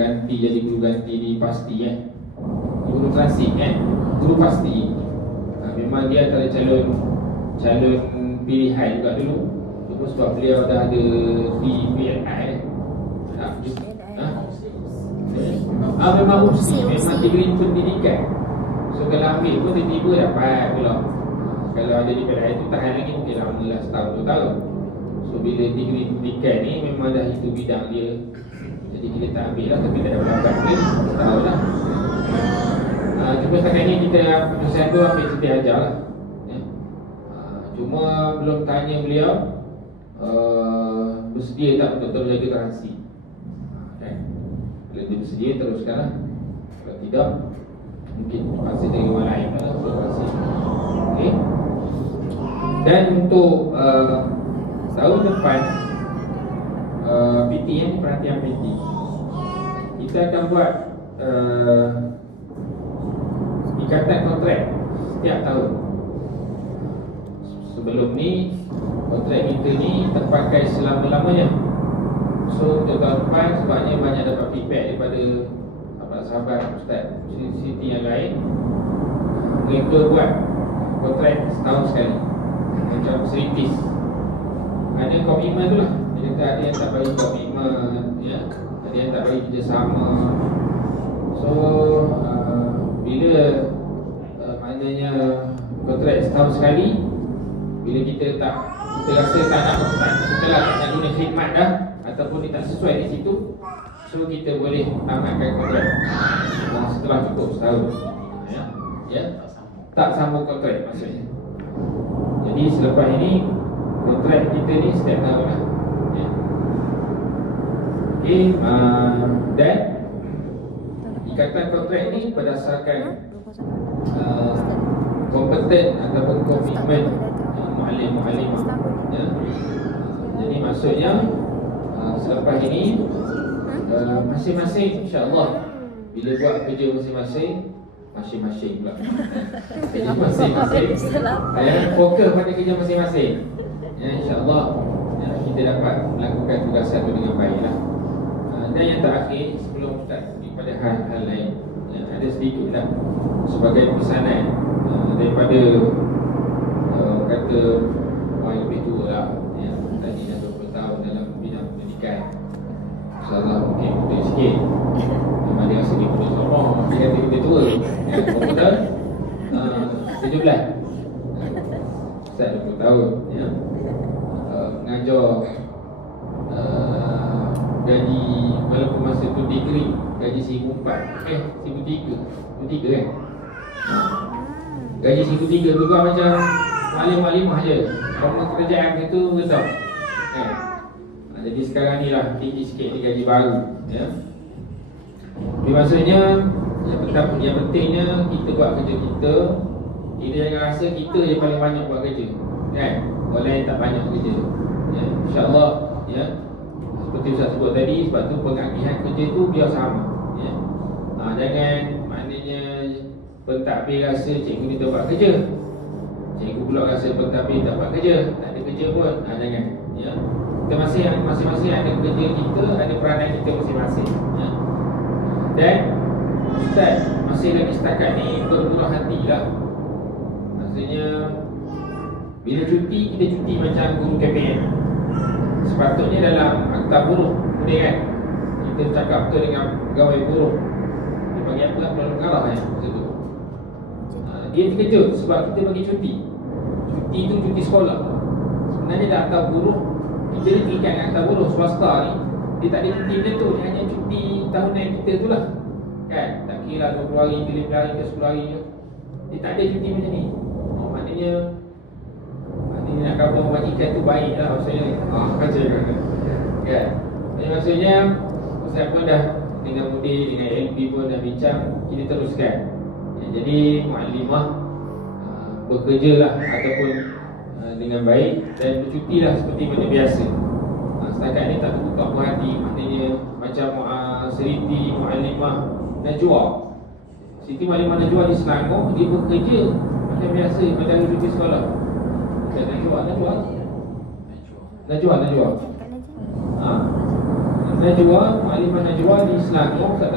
ganti jadi guru ganti di pasti guru klasik guru pasti. Memang dia antara calon pilihan juga dulu. Cuma sebab beliau dah ada PPNI memang opsi, memang degree pendidikan. So kalau ambil pun tiba-tiba dapat pula. Kalau ada di PLI tu tahan lagi mungkin lama lah, setahun 2 tahun. So bila degree pendidikan ni memang dah itu bidang dia, jadi kita tak ambil lah, tapi tak ada berlaku lagi setahun lah. Cuma setakat ni kita penulisan tu ambil cuti ajar lah cuma belum tanya beliau bersedia tak untuk jaga garansi. Kalau dia bersedia teruskan lah, kalau tidak mungkin masih dari orang lain lah untuk garansi. Okay. Dan untuk tahun depan PT perhatian PT, kita akan buat ikatan kontrak setiap tahun. Sebelum ni kontrak kita ni terpakai selama-lamanya. So untuk tahun depan sebabnya banyak dapat feedback daripada sahabat-sahabat ustaz Siti yang lain, mereka buat kontrak setahun sekali, macam seritis. Ada komitmen tu lah. Dia kata ada yang tak bagi komitmen, ada yang tak bagi kerjasama. So bila maknanya kontrak setahun sekali, bila kita rasa tak nak guna khidmat dah, ataupun dia tak sesuai di situ, so kita boleh amankan kontrak setelah cukup setahun. Tak sambung kontrak maksudnya. Jadi selepas ini kontrak kita ni setiap tahun lah. Okay, dan ikatan kontrak ni berdasarkan kompeten ataupun komitmen muallim-muallimah. Jadi maksudnya selepas ini masing-masing insya-Allah bila buat kerja masing-masing pula. Kerja masing-masing. Fokus pada kerja masing-masing. InsyaAllah kita dapat melakukan tugasan itu dengan baiklah. Dan yang terakhir, sebelum kita pergi pada hal-hal lain, ada sedikitlah sebagai pesanan daripada kata orang yang lebih tua lah, tadi dah 20 tahun dalam bidang pendidikan. InsyaAllah mungkin muda sikit. Memang dia rasa dia muda sorong, dia kata dia tua. Yang muda 17 Ustaz 20 tahun mengajar gaji, walaupun masa tu degree gaji 1,400 1,300 kan. Gaji 1,300 tu kan macam malim-malimah je. Orang kerajaan itu betul kan. Jadi sekarang ni lah tinggi sikit ni gaji baru Jadi maksudnya yang pentingnya kita buat kerja kita. Kita jangan rasa kita je paling banyak buat kerja kan, orang lain tak banyak kerja. InsyaAllah seperti Ustaz sebut tadi, sebab tu pengagihan kerja tu biar sama jangan maknanya pentadbir rasa cikgu ni tak buat kerja, cikgu pula rasa pentadbir tak buat kerja, tak ada kerja pun. Jangan kita masing-masing ada kerja kita, ada peranan kita masing-masing Dan Ustaz masih lagi setakat ni bermurah hati lah. Maksudnya bila cuti, kita cuti macam guru KPM. Sepatutnya dalam akta buruh boleh kan, kita cakap betul dengan pegawai buruh, dia panggil apa lah, penolong karah macam tu. Dia terkejut sebab kita bagi cuti. Cuti tu cuti sekolah. Sebenarnya dalam akta buruh, kita terikat dengan akta buruh swasta ni, dia tak ada cuti macam tu. Dia hanya cuti tahunan kita tu lah kan. Tak kira lah 20 hari, 15 hari ke 10 hari ke. Dia tak ada cuti macam ni. Maknanya nak kabar majikan tu baik lah maksudnya. Macam kan. Jadi maksudnya Ustaz pun dah dengan mudir, dengan LP pun dah bincang, kita teruskan. Jadi muallimah bekerja lah ataupun dengan baik dan bercuti lah seperti mana biasa. Setakat ni tak terbuka berhati, maknanya macam Siti Muallimah Najwa. Siti Muallimah Najwa di Selangor, dia bekerja macam biasa pada hari cuti sekolah. Najwa Najwa, makrifat najwa di Islam. Ustaz kata